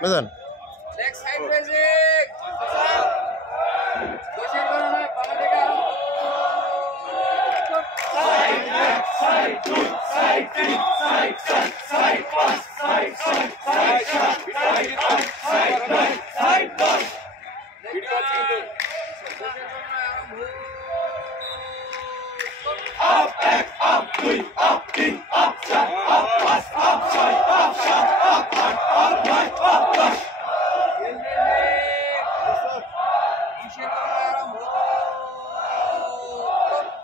Medan. Next side racing. Koshir karo na, pala dega. Side left, side good, side deep, side shot, side pass, side shot, side shot, side up, side right, side pass. Up, back, up, quick, up, in, up, shot, up, pass, up, side, up, shot, up, right, up, right, up, pass.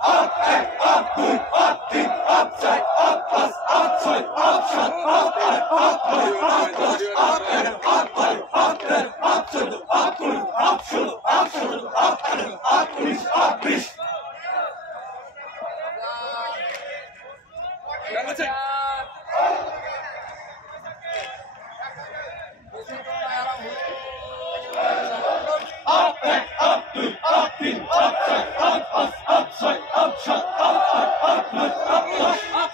Up, back, up, quick, up, in, up, side, up, pass, up, side, up, shot, up, right, up, right, up, pass, up, right, up, right, up, right, up, shoulder, up, pull, up, shoulder, up, shoulder, up, right, up, push, up, push. Up, back, up, good, up, in, up, side, up, pass, up, side, up, shot, up, right, up, right, up, pass, up.